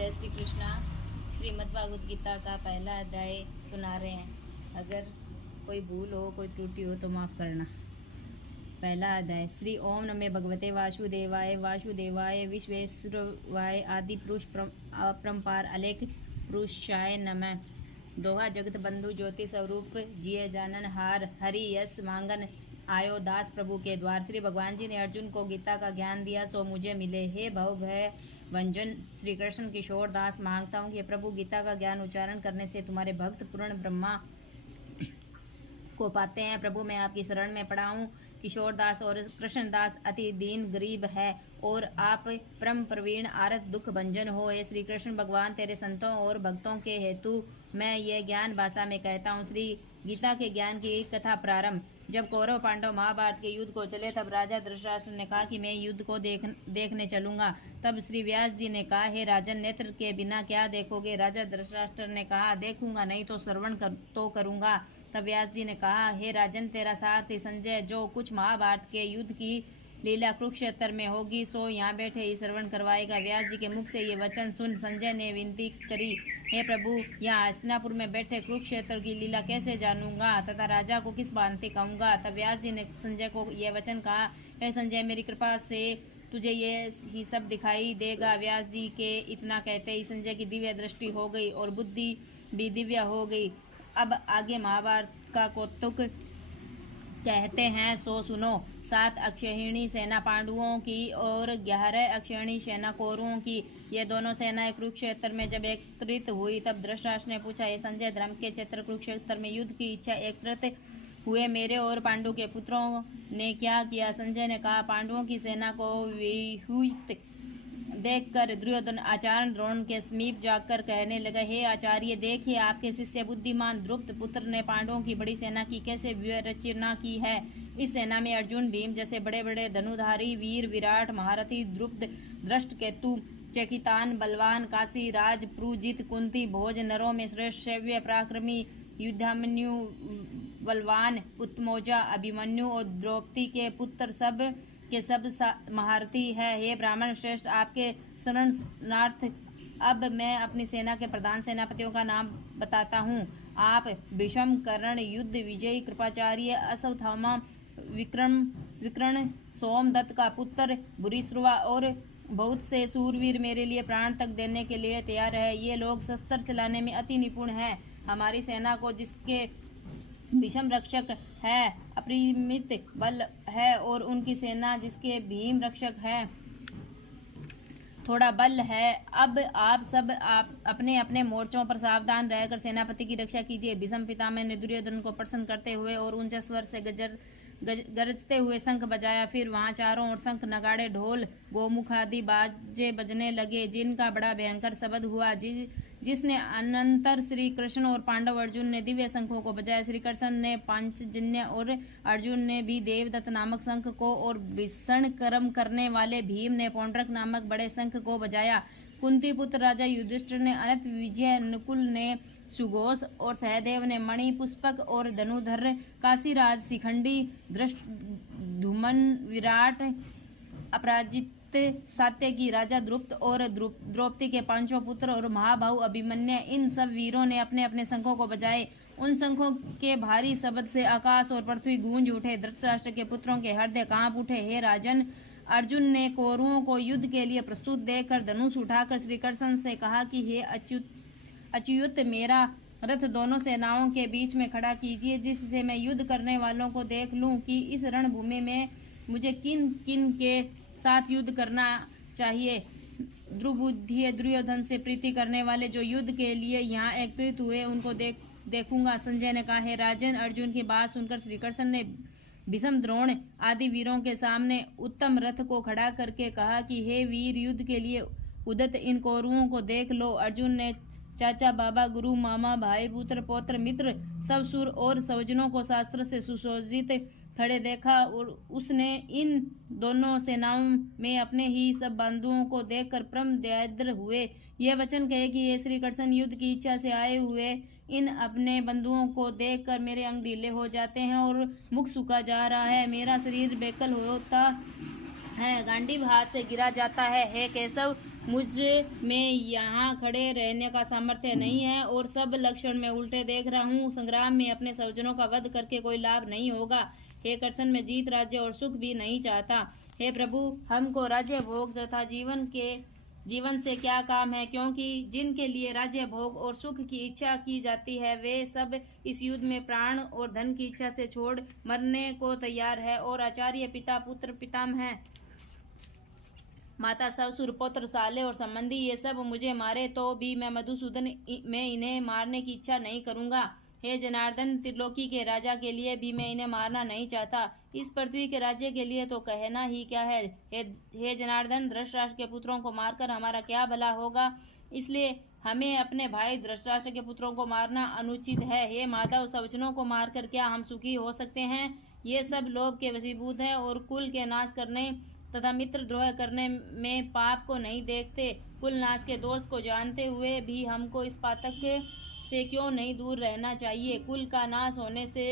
जय श्री कृष्णा। श्रीमद् भागवत गीता का पहला अध्याय सुना रहे हैं। अगर कोई भूल हो, कोई त्रुटि हो तो माफ़ करना। पहला अध्याय। श्री ओम नमे भगवते वासुदेवाय वासुदेवाय विश्वेश्वराय आदि पुरुष अपरंपार अलेख पुरुषाय नमः। दोहा जगत बंधु ज्योति स्वरूप जिय जानन हार हरि यश मांगन आयो दास प्रभु के द्वार। श्री भगवान जी ने अर्जुन को गीता का ज्ञान दिया सो मुझे मिले। हे भव भय भंजन श्री कृष्ण किशोर दास मांगता हूँ कि प्रभु गीता का ज्ञान उच्चारण करने से तुम्हारे भक्त पूर्ण ब्रह्मा को पाते हैं। प्रभु मैं आपकी शरण में पड़ा हूँ। किशोर दास और कृष्ण दास अति दीन गरीब है और आप परम प्रवीण आरत दुख भंजन हो। हे श्री कृष्ण भगवान तेरे संतों और भक्तों के हेतु मैं ये ज्ञान भाषा में कहता हूँ। श्री गीता के ज्ञान की कथा प्रारंभ। जब कौरव पांडव महाभारत के युद्ध को चले तब राजा धृतराष्ट्र ने कहा कि मैं युद्ध को देखने चलूंगा। तब श्री व्यास जी ने कहा, हे राजन नेत्र के बिना क्या देखोगे। राजा धृतराष्ट्र ने कहा, देखूंगा नहीं तो श्रवण करूंगा। तब व्यास जी ने कहा, हे राजन तेरा सारथी संजय जो कुछ महाभारत के युद्ध की लीला कुरुक्षेत्र में होगी सो यहाँ बैठे ही श्रवण करवाएगा। व्यास जी के मुख से ये वचन सुन संजय ने विनती करी, हे प्रभु यहाँ हस्तिनापुर में बैठे कुरुक्षेत्र की लीला कैसे जानूंगा तथा राजा को किस भांति कहूंगा। तब व्यास जी ने संजय को यह वचन कहा, हे संजय मेरी कृपा से तुझे ये ही सब दिखाई देगा। व्यास जी के इतना कहते ही संजय की दिव्य दृष्टि हो गई और बुद्धि भी दिव्य हो गई। अब आगे महाभारत का कौतुक कहते हैं सो सुनो। 7 अक्षयिणी सेना पांडवों की और 11 अक्षयिणी सेना कौरवों की। ये दोनों सेनाएं कुरुक्षेत्र में जब एकत्रित हुई तब धृतराष्ट्र ने पूछा, ये संजय धर्म के क्षेत्र कुरुक्षेत्र में युद्ध की इच्छा एकत्रित हुए मेरे और पांडु के पुत्रों ने क्या किया। संजय ने कहा, पांडवों की सेना को व्यूहित देखकर दुर्योधन आचार्य द्रोण के समीप जाकर कहने लगा, हे आचार्य देखिए आपके शिष्य बुद्धिमान द्रुपद पुत्र ने पांडवों की बड़ी सेना की कैसे व्यूह रचना की है। इस सेना में अर्जुन भीम जैसे बड़े बड़े धनुधारी वीर विराट महारथी द्रुपद दृष्ट केतु चकितान बलवान काशी राज प्रुजित कुंती भोज नरों में श्रेष्ठ शैव्य पराक्रमी युद्धामन्यु बलवान उत्तमौजा अभिमन्यु और द्रौपदी के पुत्र सब के सब महारथी है। हे ब्राह्मण श्रेष्ठ आपके शरणार्थ अब मैं अपनी सेना के प्रधान सेनापतियों का नाम बताता हूँ। आप भीष्म कर्ण युद्ध विजयी कृपाचार्य अश्वत्थामा विकर्ण सोमदत्त का पुत्र भूरिश्रवा और बहुत से सूरवीर मेरे लिए प्राण तक देने के लिए तैयार है। ये लोग शस्त्र चलाने में अति निपुण हैं। हमारी सेना को जिसके भीष्म रक्षक है अपरिमित बल है और उनकी सेना जिसके भीम रक्षक है थोड़ा बल है। अब आप सब अपने अपने मोर्चों पर सावधान रहकर सेनापति की रक्षा कीजिए। भीष्म पितामह ने दुर्योधन को प्रसन्न करते हुए और ऊंचे स्वर से गरजते हुए शंख बजाया। फिर वहां चारों ओर शंख नगाड़े ढोल गोमुख आदि बाजे बजने लगे जिनका बड़ा भयंकर शब्द हुआ। जिसने अनंतर श्री कृष्ण और पांडव अर्जुन ने दिव्य शंखों को बजाया। श्री कृष्ण ने पांचजन्य और अर्जुन ने भी देवदत्त नामक शंख को और भीषण कर्म करने वाले भीम ने पौंड्रक नामक बड़े शंख को बजाया। कुंती पुत्र राजा युधिष्ठिर ने अनंत विजय नकुल ने सुघोष और सहदेव ने मणि पुष्पक और धनुधर काशीराज शिखंडी धृष्टद्युम्न विराट अपराजित सात्यकी राजा द्रुपद और द्रौपदी के पांचों पुत्र और महाबाहु अभिमन्यु इन सब वीरों ने अपने अपने शंखों को बजाए। उन शंखों के भारी शब्द से आकाश और पृथ्वी गूंज उठे। धृतराष्ट्र के पुत्रों के हृदय कांप उठे। हे राजन अर्जुन ने कौरवों को युद्ध के लिए प्रस्तुत देखकर धनुष उठाकर श्री कृष्ण से कहा कि हे अच्युत मेरा रथ दोनों सेनाओं के बीच में खड़ा कीजिए जिससे मैं युद्ध करने वालों को देख लूं कि इस रणभूमि में मुझे किन किन के साथ युद्ध करना चाहिए। दुर्बुद्धि दुर्योधन से प्रीति करने वाले जो युद्ध के लिए यहाँ एकत्रित हुए उनको देखूंगा। संजय ने कहा, हे राजन अर्जुन की बात सुनकर श्री कृष्ण ने भीष्म द्रोण आदि वीरों के सामने उत्तम रथ को खड़ा करके कहा कि हे वीर युद्ध के लिए उदत इन कौरवों को देख लो। अर्जुन ने चाचा बाबा गुरु मामा भाई पुत्र पौत्र मित्र सब सुर और स्वजनों को शास्त्र से सुशोभित खड़े देखा और उसने इन दोनों सेनाओं में अपने ही सब बंधुओं को देखकर परम दयाद्र हुए। यह वचन कहे कि ये श्री कृष्ण युद्ध की इच्छा से आए हुए इन अपने बंधुओं को देखकर मेरे अंग ढीले हो जाते हैं और मुख सूखा जा रहा है। मेरा शरीर बेकल होता है, गांडीव हाथ से गिरा जाता है। हे केशव मुझ में यहाँ खड़े रहने का सामर्थ्य नहीं है और सब लक्षण में उल्टे देख रहा हूँ। संग्राम में अपने स्वजनों का वध करके कोई लाभ नहीं होगा। हे कृष्ण, मैं जीत, राज्य और सुख भी नहीं चाहता। हे प्रभु, हमको राज्य भोग तथा जीवन से क्या काम है, क्योंकि जिनके लिए राज्य भोग और सुख की इच्छा की जाती है वे सब इस युद्ध में प्राण और धन की इच्छा से छोड़ मरने को तैयार है। और आचार्य, पिता, पुत्र, पितामह, माता, ससुर, पुत्र, साले और संबंधी ये सब मुझे मारे तो भी मैं मधुसूदन में इन्हें मारने की इच्छा नहीं करूंगा। हे जनार्दन, त्रिलोकी के राजा के लिए भी मैं इन्हें मारना नहीं चाहता। इस पृथ्वी के राज्य के लिए तो कहना ही क्या है। हे जनार्दन, धृतराष्ट्र के पुत्रों को मारकर हमारा क्या भला होगा, इसलिए हमें अपने भाई धृतराष्ट्र के पुत्रों को मारना अनुचित है। हे माधव, स्वजनों को मारकर क्या हम सुखी हो सकते हैं? ये सब लोभ के वशीभूत है और कुल के नाश करने तथा मित्र द्रोह करने में पाप को नहीं देखते। कुल नाश के दोष को जानते हुए भी हमको इस पातक से क्यों नहीं दूर रहना चाहिए। कुल का नाश होने से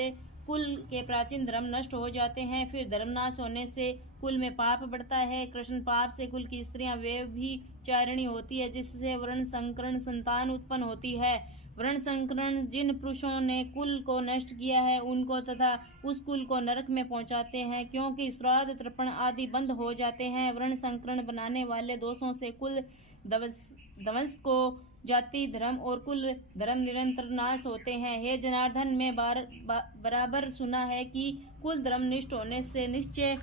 कुल के प्राचीन धर्म नष्ट हो जाते हैं, फिर धर्म नाश होने से कुल में पाप बढ़ता है। कृष्ण पाप से कुल की स्त्रियां वे भी चारिणी होती है, जिससे वर्ण संकरण संतान उत्पन्न होती है। वर्ण संकरण जिन पुरुषों ने कुल को नष्ट किया है उनको तथा उस कुल को नरक में पहुंचाते हैं, क्योंकि श्राद्ध तर्पण आदि बंद हो जाते हैं। वर्ण संकरण बनाने वाले दोषों से कुल ध्वंस को जाति धर्म और कुल धर्म निरंतर नाश होते हैं। हे जनार्दन, मैं बराबर सुना है कि कुल धर्म निष्ठ होने से निश्चय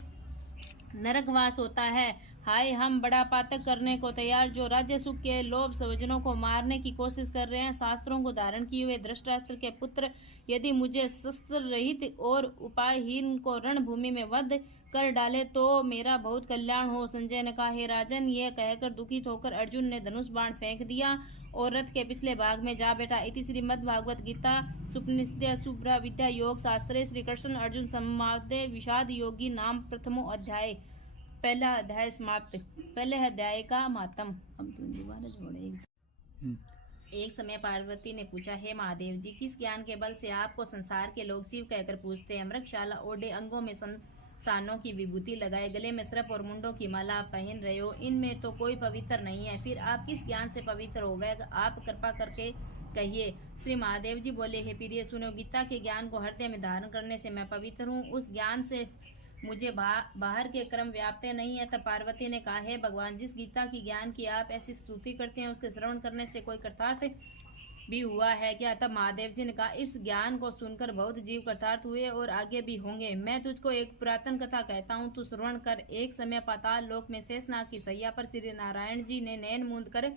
नरकवास होता है। हाय, हम बड़ा पातक करने को तैयार जो राज्य सुख के लोभ स्वजनों को मारने की कोशिश कर रहे हैं। शास्त्रों को धारण किए हुए धृतराष्ट्र के पुत्र यदि मुझे शस्त्र रहित और उपायहीन को रणभूमि में वध कर डाले तो मेरा बहुत कल्याण हो। संजय ने कहा, हे राजन, यह कहकर दुखित होकर अर्जुन ने धनुष बाण फेंक दिया और रथ के पिछले भाग में जा बैठा। इति श्रीमद्भागवत गीता सुपनिषदे शुभ्र विद्या योग शास्त्रे श्री कृष्ण अर्जुन संवादे विषाद योगी नाम प्रथमो अध्याय। पहला अध्याय समाप्त। पहले अध्याय का मातम। हम तो दोबारा जोड़े। एक समय पार्वती ने पूछा, हे महादेव जी, किस ज्ञान के बल से आपको संसार के लोग शिव कहकर पूछते हैं? मृगशाला ओढ़े, अंगों में सानों की विभूति लगाए, गले में सर्प और मुंडों की माला आप पहन रहे हो, इनमें तो कोई पवित्र नहीं है, फिर आप किस ज्ञान से पवित्र हो गए? आप कृपा करके कहिए। श्री महादेव जी बोले, हे प्रिय सुनो, गीता के ज्ञान को हृदय में धारण करने से मैं पवित्र हूँ। उस ज्ञान से मुझे बाहर के क्रम व्याप्त नहीं है। तब पार्वती ने कहा, हे भगवान, जिस गीता की ज्ञान की आप ऐसी स्तुति करते हैं उसके श्रवण करने से कोई कृतार्थ भी हुआ है क्या? तब महादेव जी ने कहा, इस ज्ञान को सुनकर बहुत जीव कृतार्थ हुए और आगे भी होंगे। मैं तुझको एक पुरातन कथा कहता हूँ, तू श्रवण कर। एक समय पाताल लोक में शेषनाग की सैया पर श्री नारायण जी ने नैन मूंद कर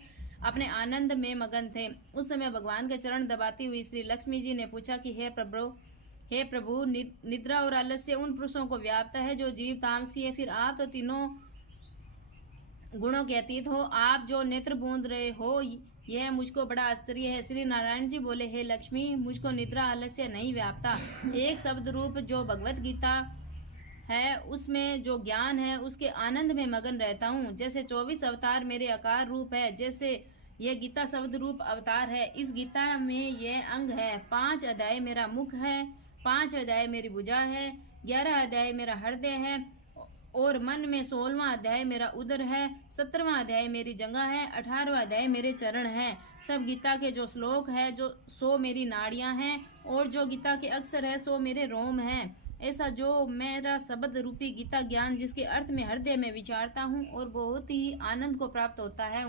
अपने आनंद में मगन थे। उस समय भगवान के चरण दबाती हुई श्री लक्ष्मी जी ने पूछा कि हे प्रभु, निद्रा और आलस्य उन पुरुषों को व्याप्त है जो जीव तामसी है, फिर आप तो तीनों गुणों के अतीत हो। आप जो नेत्र बूंद रहे हो यह मुझको बड़ा आश्चर्य है। श्री नारायण जी बोले, हे लक्ष्मी, मुझको निद्रा आलस्य नहीं व्यापता। एक शब्द रूप जो भगवत गीता है उसमें जो ज्ञान है उसके आनंद में मगन रहता हूँ। जैसे 24 अवतार मेरे आकार रूप है, जैसे ये गीता शब्द रूप अवतार है। इस गीता में यह अंग है। 5 अध्याय मेरा मुख है, 5 अध्याय मेरी भुजा है, 11 अध्याय मेरा हृदय है और मन में 16वां अध्याय मेरा उदर है, 17वां अध्याय मेरी जंघा है, 18वां अध्याय मेरे चरण है। सब गीता के जो श्लोक है जो 100 मेरी नाड़ियां हैं और जो गीता के अक्षर है 100 मेरे रोम हैं। ऐसा जो मेरा शब्द रूपी गीता ज्ञान जिसके अर्थ में हृदय में विचारता हूँ और बहुत ही आनंद को प्राप्त होता है।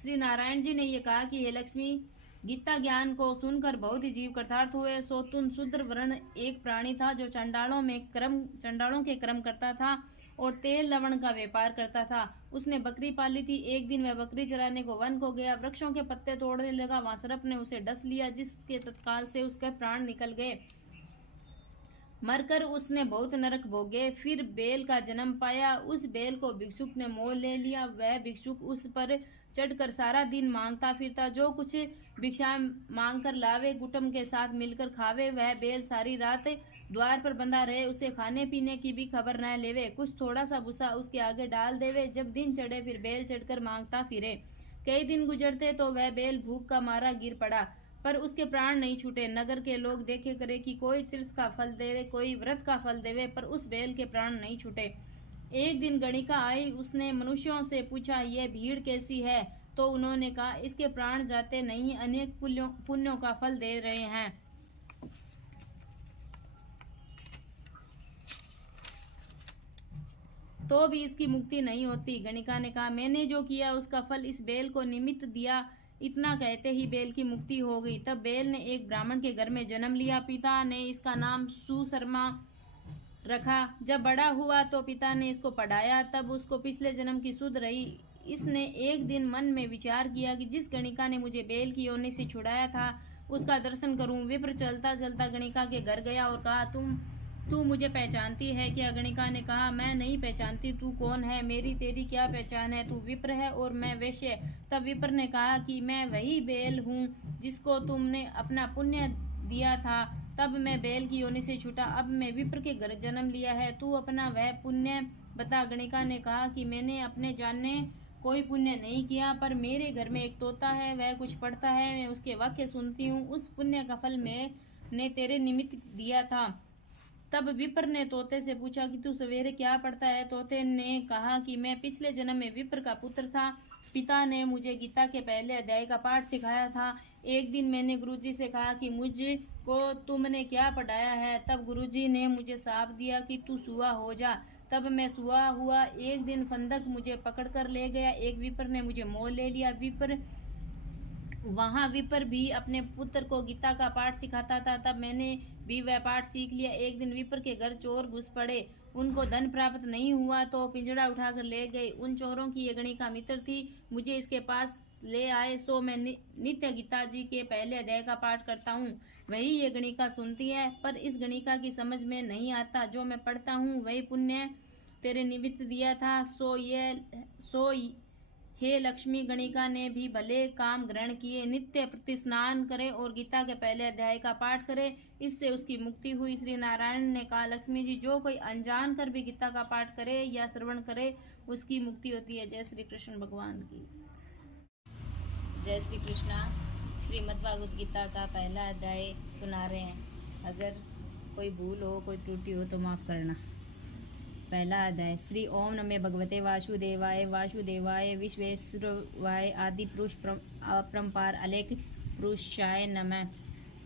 श्री नारायण जी ने ये कहा कि हे लक्ष्मी, गीता ज्ञान को सुनकर बहुत ही जीव कृतार्थ हुए। सोतुन शूद्र वर्ण एक प्राणी था जो चंडालों के क्रम करता था और तेल लवण का व्यापार करता था। उसने बकरी पाली थी। एक दिन वह बकरी चराने को वन को गया, वृक्षों के पत्ते तोड़ने लगा। वहां सर्प ने उसे डस लिया, जिसके तत्काल से उसके प्राण निकल गए। मरकर उसने बहुत नरक भोगे। फिर बेल का जन्म पाया। उस बेल को भिक्षुक ने मोल ले लिया। वह भिक्षुक उस पर चढ़कर सारा दिन मांगता फिरता। जो कुछ भिक्षा मांग कर लावे, कुटुंब के साथ मिलकर खावे। वह बेल सारी रात द्वार पर बंधा रहे, उसे खाने पीने की भी खबर न लेवे। कुछ थोड़ा सा भूसा उसके आगे डाल देवे। जब दिन चढ़े फिर बेल चढ़कर मांगता फिरे। कई दिन गुजरते तो वह बेल भूख का मारा गिर पड़ा, पर उसके प्राण नहीं छूटे। नगर के लोग देखे करे कि कोई तीर्थ का फल देवे, कोई व्रत का फल देवे, पर उस बेल के प्राण नहीं छूटे। एक दिन गणिका आई, उसने मनुष्यों से पूछा, यह भीड़ कैसी है? तो उन्होंने कहा, इसके प्राण जाते नहीं, अनेक पुण्यों का फल दे रहे हैं। तो भी इसकी मुक्ति नहीं होती। गणिका ने कहा, मैंने जो किया उसका फल इस बेल को निमित्त दिया। इतना कहते ही बेल की मुक्ति हो गई। तब बेल ने एक ब्राह्मण के घर में जन्म लिया। पिता ने इसका नाम सुशर्मा रखा। जब बड़ा हुआ तो पिता ने इसको पढ़ाया, तब उसको पिछले जन्म की सुध रही। इसने एक दिन मन में विचार किया कि जिस गणिका ने मुझे बेल की योनि से छुड़ाया था उसका दर्शन करूं। विप्र चलता चलता गणिका के घर गया और कहा, तू मुझे पहचानती है क्या? गणिका ने कहा, मैं नहीं पहचानती, तू कौन है? मेरी तेरी क्या पहचान है? तू विप्र है और मैं वैश्य। तब विप्र ने कहा कि मैं वही बेल हूँ जिसको तुमने अपना पुण्य दिया था, तब मैं बेल की योनि से छूटा। अब मैं विप्र के घर जन्म लिया है, तू अपना वह पुण्य बता। गणिका ने कहा कि मैंने अपने जानने कोई पुण्य नहीं किया, पर मेरे घर में एक तोता है, वह कुछ पढ़ता है, मैं उसके वाक्य सुनती हूँ। उस पुण्य का फल मैंने तेरे निमित्त दिया था। तब विप्र ने तोते से पूछा कि तू सवेरे क्या पढ़ता है? तोते ने कहा कि मैं पिछले जन्म में विप्र का पुत्र था। पिता ने मुझे गीता के पहले अध्याय का पाठ सिखाया था। एक दिन मैंने गुरुजी से कहा कि मुझको तुमने क्या पढ़ाया है? तब गुरुजी ने मुझे शाप दिया कि तू सुआ हो जा। तब मैं सुआ हुआ। एक दिन फंदक मुझे पकड़कर ले गया। एक विप्र ने मुझे मोह ले लिया। वहां विप्र भी अपने पुत्र को गीता का पाठ सिखाता था। तब मैंने भी वह पाठ सीख लिया। एक दिन विप्र के घर चोर घुस पड़े। उनको धन प्राप्त नहीं हुआ तो पिंजड़ा उठाकर ले गए। उन चोरों की ये गणिका मित्र थी। मुझे इसके पास ले आए, सो मैं नित्य गीता जी के पहले अध्याय का पाठ करता हूँ। वही ये गणिका सुनती है, पर इस गणिका की समझ में नहीं आता। जो मैं पढ़ता हूँ वही पुण्य तेरे निमित्त दिया था। सो हे लक्ष्मी, गणिका ने भी भले काम ग्रहण किए। नित्य प्रति स्नान करे और गीता के पहले अध्याय का पाठ करे, इससे उसकी मुक्ति हुई। श्री नारायण ने कहा, लक्ष्मी जी, जो कोई अनजान कर भी गीता का पाठ करे या श्रवण करे उसकी मुक्ति होती है। जय श्री कृष्ण भगवान की। जय श्री कृष्णा। श्रीमद् भागवत गीता का पहला अध्याय सुना रहे हैं। अगर कोई भूल हो, कोई त्रुटि हो तो माफ करना। पहला अध्याय। श्री ओम नमः भगवते वासुदेवाय। वासुदेवाय विश्वेश्वराय आदि पुरुष अपरंपार अलेख पुरुषाय नमः।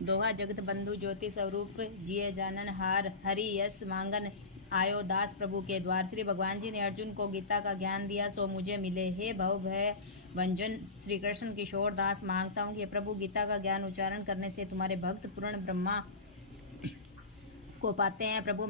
दोहा जगत बंधु ज्योति स्वरूप जिय जानन हार, हरि यश मांगन आयो दास प्रभु के द्वार। श्री भगवान जी ने अर्जुन को गीता का ज्ञान दिया सो मुझे मिले। हे भव भय भंजन श्री कृष्ण किशोर दास, मांगता हूँ कि प्रभु गीता का ज्ञान उच्चारण करने से तुम्हारे भक्त पूर्ण ब्रह्मा को पाते हैं। प्रभु